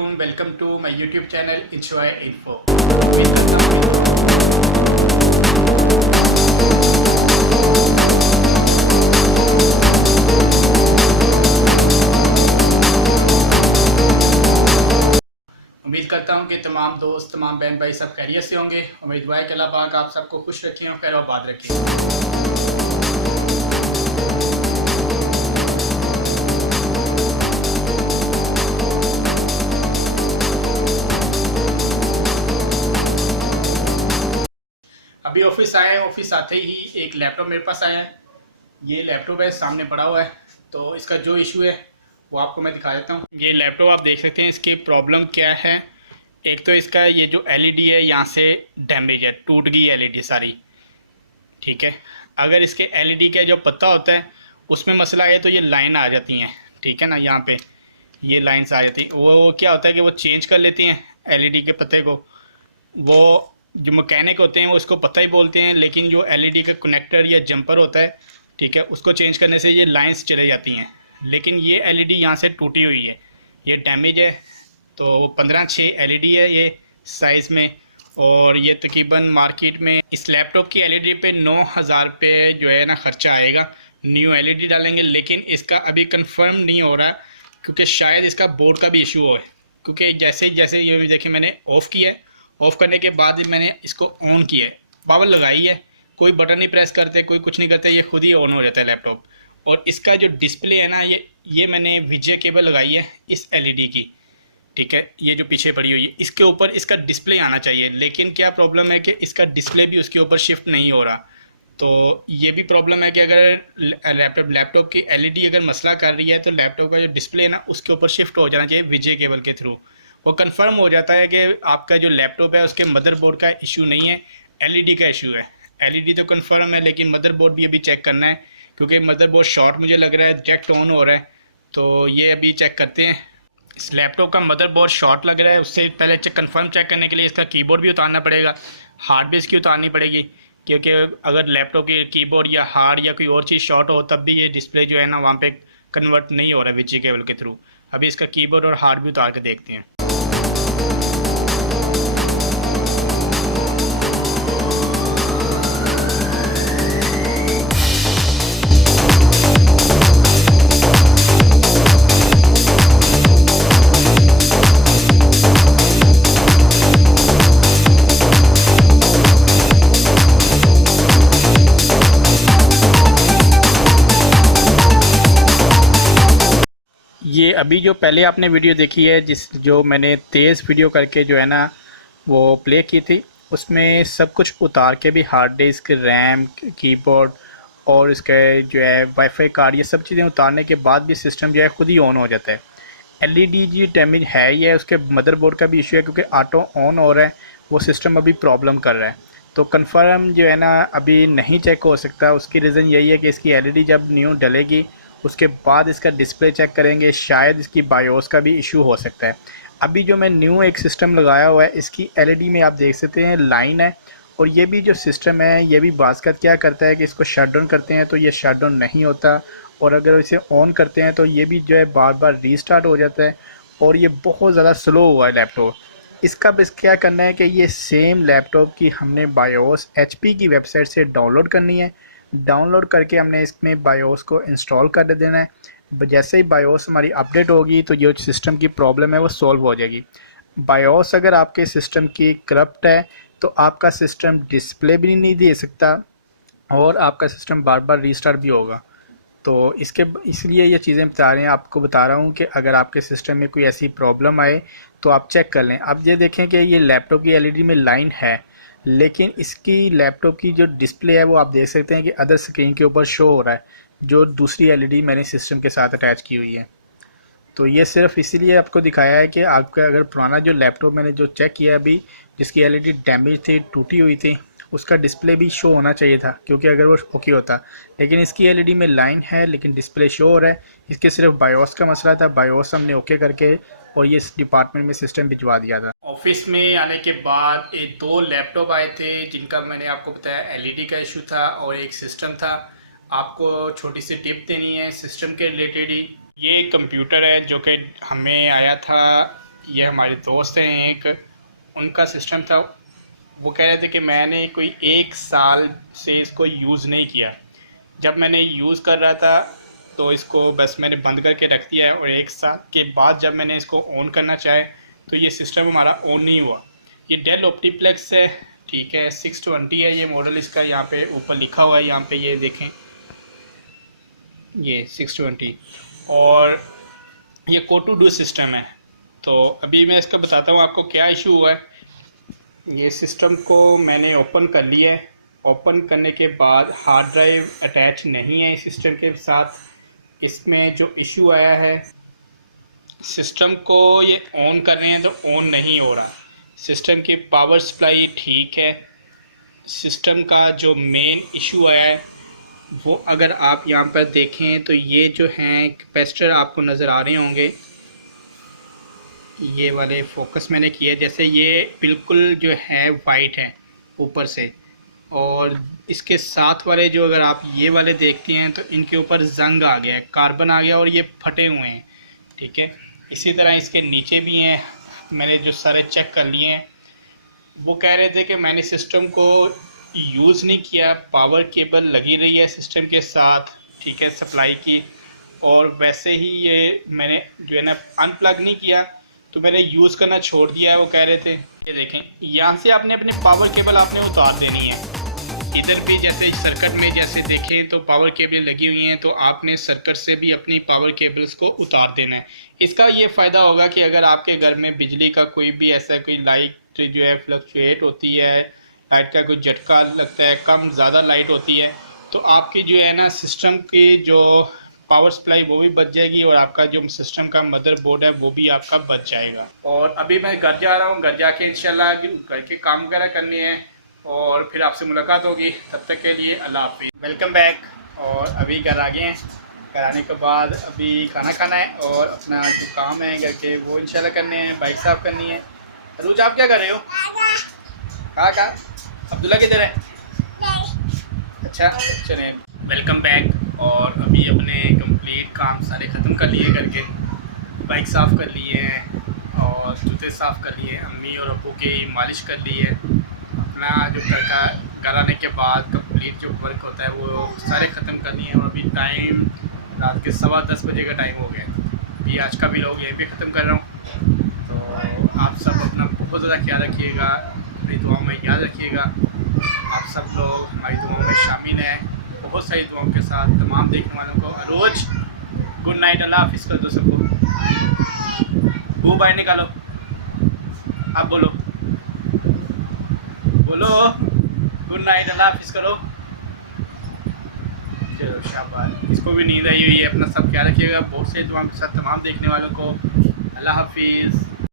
वालेकुम, welcome to my YouTube channel enjoy info. उम्मीद करता हूँ कि तमाम दोस्त, तमाम बहन भाई सब खैरियत से होंगे। उम्मीद है कि अल्लाह पाक आप सबको खुश रखें और खैर आबाद रखें। अभी ऑफिस आए हैं, ऑफिस आते ही एक लैपटॉप मेरे पास आया है। ये लैपटॉप है, सामने पड़ा हुआ है। तो इसका जो इशू है वो आपको मैं दिखा देता हूँ। ये लैपटॉप आप देख सकते हैं, इसकी प्रॉब्लम क्या है। एक तो इसका ये जो एलईडी है यहाँ से डैमेज है, टूट गई एलईडी सारी। ठीक है, अगर इसके एलईडी का जो पत्ता होता है उसमें मसला है तो ये लाइन आ जाती हैं। ठीक है ना, यहाँ पे ये लाइन्स आ जाती हैं। वो क्या होता है कि वो चेंज कर लेती हैं एलईडी के पत्ते को। वो जो मैकेनिक होते हैं वो उसको पता ही बोलते हैं, लेकिन जो एलईडी का कनेक्टर या जंपर होता है, ठीक है, उसको चेंज करने से ये लाइंस चले जाती हैं। लेकिन ये एलईडी यहाँ से टूटी हुई है, ये डैमेज है। तो 15/6 एलईडी है ये साइज़ में। और ये तकरीबन मार्केट में इस लैपटॉप की एलईडी पे 9,000 रुपये जो है ना ख़र्चा आएगा। न्यू एलईडी डालेंगे, लेकिन इसका अभी कंफर्म नहीं हो रहा, क्योंकि शायद इसका बोर्ड का भी इशू हो। क्योंकि जैसे जैसे ये देखिए मैंने ऑफ़ किया है, ऑफ़ करने के बाद मैंने इसको ऑन किया है, पावर लगाई है, कोई बटन नहीं प्रेस करते, कोई कुछ नहीं करते, ये खुद ही ऑन हो जाता है लैपटॉप। और इसका जो डिस्प्ले है ना, ये मैंने वीजे केबल लगाई है इस एलईडी की। ठीक है, ये जो पीछे पड़ी हुई है इसके ऊपर इसका डिस्प्ले आना चाहिए, लेकिन क्या प्रॉब्लम है कि इसका डिस्प्ले भी उसके ऊपर शिफ्ट नहीं हो रहा। तो ये भी प्रॉब्लम है कि अगर लैपटॉप की एलईडी अगर मसला कर रही है तो लैपटॉप का जो डिस्प्ले है ना उसके ऊपर शिफ्ट हो जाना चाहिए वीजे केबल के थ्रू। वो कंफर्म हो जाता है कि आपका जो लैपटॉप है उसके मदरबोर्ड का इशू नहीं है, एलईडी का इशू है। एलईडी तो कंफर्म है, लेकिन मदरबोर्ड भी अभी चेक करना है, क्योंकि मदरबोर्ड शॉर्ट मुझे लग रहा है, डायरेक्ट ऑन हो रहा है। तो ये अभी चेक करते हैं। इस लैपटॉप का मदरबोर्ड शॉर्ट लग रहा है, उससे पहले कंफर्म चेक करने के लिए इसका कीबोर्ड भी उतारना पड़ेगा, हार्ड भी इसकी उतारनी पड़ेगी। क्योंकि अगर लैपटॉप के कीबोर्ड या हार्ड या कोई और चीज़ शॉर्ट हो तब भी ये डिस्प्ले जो है ना वहाँ पे कन्वर्ट नहीं हो रहा है वीजी केबल के थ्रू। अभी इसका कीबोर्ड और हार्ड भी उतार के देखते हैं। ये अभी जो पहले आपने वीडियो देखी है, जो मैंने तेज़ वीडियो करके जो है ना वो प्ले की थी, उसमें सब कुछ उतार के भी हार्ड डिस्क, रैम, कीबोर्ड और इसका जो है वाईफाई कार्ड, ये सब चीज़ें उतारने के बाद भी सिस्टम जो है खुद ही ऑन हो जाता है। एलईडी जी डैमेज है ही है, उसके मदरबोर्ड का भी इशू है, क्योंकि ऑटो ऑन हो रहा है, वो सिस्टम अभी प्रॉब्लम कर रहा है। तो कंफर्म जो है ना अभी नहीं चेक हो सकता। उसकी रीज़न यही है कि इसकी एलईडी जब न्यू डलेगी उसके बाद इसका डिस्प्ले चेक करेंगे, शायद इसकी बायोस का भी इशू हो सकता है। अभी जो मैं न्यू एक सिस्टम लगाया हुआ है, इसकी एलईडी में आप देख सकते हैं लाइन है। और ये भी जो सिस्टम है ये भी बाज़ क्या करता है कि इसको शट डाउन करते हैं तो ये शट डाउन नहीं होता, और अगर इसे ऑन करते हैं तो ये भी जो है बार बार रीस्टार्ट हो जाता है, और ये बहुत ज़्यादा स्लो हुआ है लैपटॉप। इसका बस क्या करना है कि ये सेम लैपटॉप की हमने बायोस एचपी की वेबसाइट से डाउनलोड करनी है। डाउनलोड करके हमने इसमें बायोस को इंस्टॉल कर देना है। जैसे ही बायोस हमारी अपडेट होगी तो जो सिस्टम की प्रॉब्लम है वो सॉल्व हो जाएगी। बायोस अगर आपके सिस्टम की करप्ट है तो आपका सिस्टम डिस्प्ले भी नहीं दे सकता, और आपका सिस्टम बार बार रीस्टार्ट भी होगा। तो इसलिए ये चीज़ें बता रहे हैं, आपको बता रहा हूँ कि अगर आपके सिस्टम में कोई ऐसी प्रॉब्लम आए तो आप चेक कर लें। अब ये देखें कि ये लैपटॉप की एलईडी में लाइन है, लेकिन इसकी लैपटॉप की जो डिस्प्ले है वो आप देख सकते हैं कि अदर स्क्रीन के ऊपर शो हो रहा है, जो दूसरी एलईडी मैंने सिस्टम के साथ अटैच की हुई है। तो ये सिर्फ इसीलिए आपको दिखाया है कि आपका अगर पुराना जो लैपटॉप मैंने जो चेक किया अभी, जिसकी एलईडी डैमेज थी, टूटी हुई थी, उसका डिस्प्ले भी शो होना चाहिए था, क्योंकि अगर वो ओके होता। लेकिन इसकी एलईडी में लाइन है लेकिन डिस्प्ले शो हो रहा है। इसके सिर्फ बायोस का मसला था, बायोस हमने ओके करके और ये इस डिपार्टमेंट में सिस्टम भिजवा दिया था। ऑफिस में आने के बाद ये 2 लैपटॉप आए थे, जिनका मैंने आपको बताया एलईडी का इशू था और एक सिस्टम था। आपको छोटी सी टिप देनी है सिस्टम के रिलेटेड ही। ये कंप्यूटर है जो कि हमें आया था ये हमारे दोस्त हैं एक, उनका सिस्टम था। वो कह रहे थे कि मैंने कोई 1 साल से इसको यूज़ नहीं किया। जब मैंने यूज़ कर रहा था तो इसको बस मैंने बंद करके रख दिया है, और 1 साल के बाद जब मैंने इसको ऑन करना चाहे तो ये सिस्टम हमारा ऑन नहीं हुआ। ये डेल ऑप्टीप्लेक्स है, ठीक है, 620 है ये मॉडल इसका। यहाँ पे ऊपर लिखा हुआ है, यहाँ पे ये देखें, ये 620, और ये कोड टू डू सिस्टम है। तो अभी मैं इसका बताता हूँ आपको क्या इशू हुआ है। ये सिस्टम को मैंने ओपन कर लिया है। ओपन करने के बाद हार्ड ड्राइव अटैच नहीं है इस सिस्टम के साथ। इसमें जो इशू आया है, सिस्टम को ये ऑन कर रहे हैं तो ऑन नहीं हो रहा। सिस्टम की पावर सप्लाई ठीक है। सिस्टम का जो मेन इशू आया है वो अगर आप यहाँ पर देखें तो ये जो हैं कैपेसिटर आपको नज़र आ रहे होंगे, ये वाले फोकस मैंने किया, जैसे ये बिल्कुल जो है वाइट है ऊपर से, और इसके साथ वाले जो अगर आप ये वाले देखते हैं तो इनके ऊपर जंग आ गया है, कार्बन आ गया और ये फटे हुए हैं, ठीक है। इसी तरह इसके नीचे भी हैं, मैंने जो सारे चेक कर लिए हैं। वो कह रहे थे कि मैंने सिस्टम को यूज़ नहीं किया, पावर केबल लगी रही है सिस्टम के साथ, ठीक है, सप्लाई की, और वैसे ही ये मैंने जो है ना अनप्लग नहीं किया, तो मैंने यूज़ करना छोड़ दिया है। वो कह रहे थे ये देखें, यहाँ से आपने अपनी पावर केबल आपने उतार देनी है। इधर भी जैसे सर्किट में जैसे देखें तो पावर केबल लगी हुई हैं, तो आपने सर्किट से भी अपनी पावर केबल्स को उतार देना है। इसका ये फ़ायदा होगा कि अगर आपके घर में बिजली का कोई भी ऐसा कोई लाइट जो है फ्लक्चुएट होती है, लाइट का कोई झटका लगता है, कम ज़्यादा लाइट होती है, तो आपकी जो है ना सिस्टम की जो पावर सप्लाई वो भी बच जाएगी, और आपका जो सिस्टम का मदरबोर्ड है वो भी आपका बच जाएगा। और अभी मैं घर जा रहा हूँ, घर जाके इंशाल्लाह घर के काम वगैरह करने हैं, और फिर आपसे मुलाकात होगी। तब तक के लिए अल्लाह हाफिज़। Welcome back. और अभी घर आ गए हैं। घर आने के बाद अभी खाना खाना है और अपना जो काम है घर के वो इंशाल्लाह करने हैं, बाइक साफ़ करनी है। अरूज आप क्या कर रहे हो? कहाँ अब्दुल्ला किधर है? अच्छा चलें, वेलकम बैक। और अभी अपने कंप्लीट काम सारे ख़त्म कर लिए करके, बाइक साफ़ कर लिए हैं और जूते साफ़ कर लिए, अम्मी और अब्बू की मालिश कर ली है। अपना जो घर आने के बाद कंप्लीट जो वर्क होता है वो सारे ख़त्म कर लिए हैं। और अभी टाइम रात के 10:15 बजे का टाइम हो गया। अभी आज का भी लोग यहीं पे ख़त्म कर रहा हूँ। तो आप सब अपना बहुत ज़्यादा ख्याल रखिएगा, अपनी दुआओं में याद रखिएगा। आप सब लोग हमारी दुआओं में शामिल हैं, बहुत सारी दुआओं के साथ। तमाम देखने वालों को रोज़ गुड नाइट, अल्लाह हाफिज़ कर दो सबको। वो बाहर निकालो, आप बोलो गुड नाइट, अल्लाह हाफिज़ करो। चलो शाबाश, इसको भी नींद आई हुई है। अपना सब ख्याल रखिएगा, बहुत से दुआओं के साथ तमाम देखने वालों को अल्लाह हाफिज़।